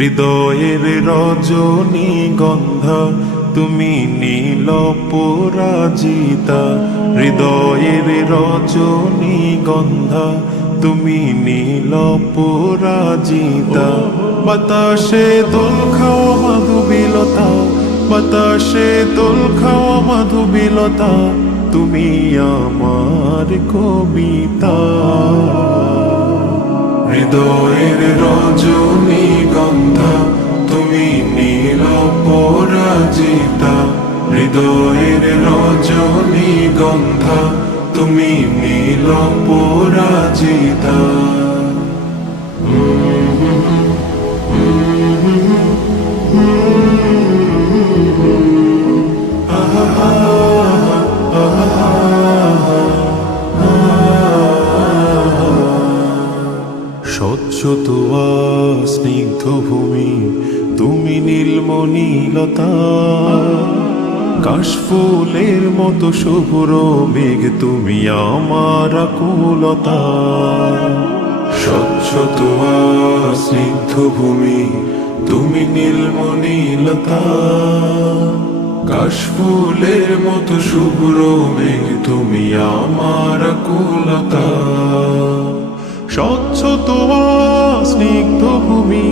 হৃদয়ের রজনীগন্ধা তুমি নীল পরাজিতা। হৃদয়ের রজনীগন্ধা তুমি নীল পরাজিতা। বাতাসে দোল খাওয়া মাধুবিলতা, বাতাসে দোল খাওয়া মাধুবিলতা, তুমি আমার কবিতা। হৃদয়ের রজনীগন্ধা তুমি নীল পরাজিতা। হৃদয়ের রজনীগন্ধা তুমি নীল পরাজিতা। স্বচ্ছ তুয়া স্নিগ্ধ ভূমি তুমি নীলমণিলতা। কাশফুলের মতো শুভ্র মেঘ তুমি আমার আকুলতা। স্বচ্ছ তুয়া স্নিগ্ধ ভূমি তুমি নীলমণিলতা। কাশফুলের মতো শুভ্র মেঘ তুমি আমার আকুলতা। স্বচ্ছ তোয়া স্নিগ্ধ ভূমি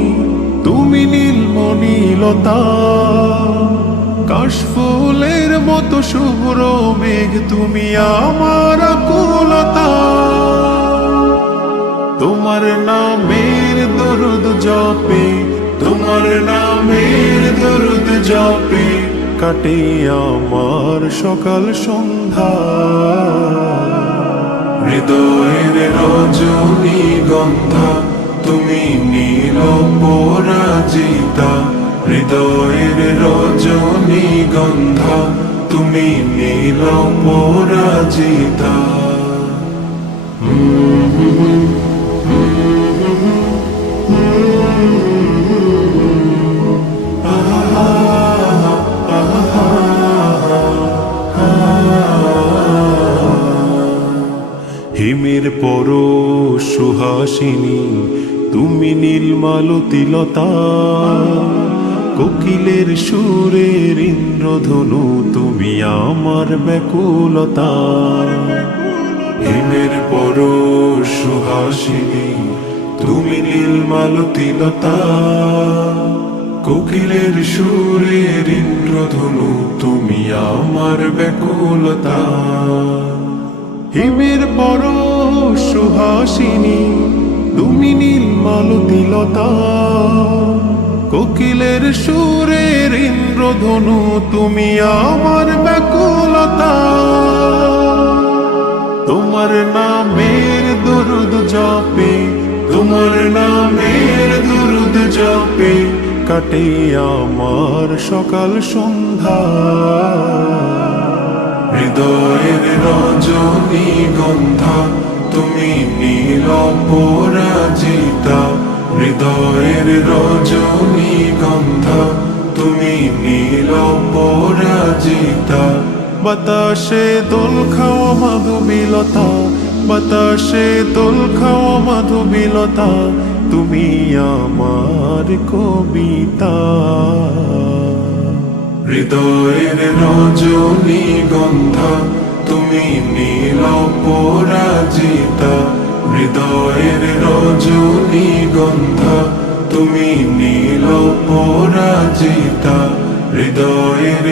তুমি নীলমণিলতা। কাশফুলের মতো শুভ্র মেঘ তুমি আমার আকুলতা। তোমার নামের দরুদ জপে, তোমার নামের দরুদ জপে কাটে আমার সকাল সন্ধ্যা। হৃদয়ের রজনীগন্ধা তুমি নীল পরাজিতা। হৃদয়ের রজনীগন্ধা তুমি নীল পরাজিতা। হিমের পরশ সুহাসিনী তুমি নীলমালতিলতা। কোকিলের সুরের ইন্দ্রধনু তুমি আমার ব্যাকুলতা। হিমের পরশ সুহাসিনী তুমি নীলমালতিলতা। কোকিলের সুরের ইন্দ্রধনু তুমি আমার ব্যাকুলতা। হিমের পরশ সুহাসিনী তুমি নীলমালতিলতা। কোকিলের সুরের ইন্দ্রধনু তুমি আমার ব্যাকুলতা। তোমার নামের দরুদ জপে, তোমার নামের দরুদ জপে কাটে আমার সকাল সন্ধ্যা। হৃদয়ের রজনীগন্ধা তুমি নীল পরাজিতা। হৃদয়ের রজনীগন্ধা তুমি নীল পরাজিতা। বাতাসে দোল খাওয়া মাধুবিলতা, বাতাসে দোল খাওয়া মাধুবিলতা, তুমি আমার কবিতা। হৃদয়ের রজনীগন্ধা তুমি নীল পরাজিতা। হৃদয়ের রজনীগন্ধা তুমি নীল পরাজিতা। হৃদয়ের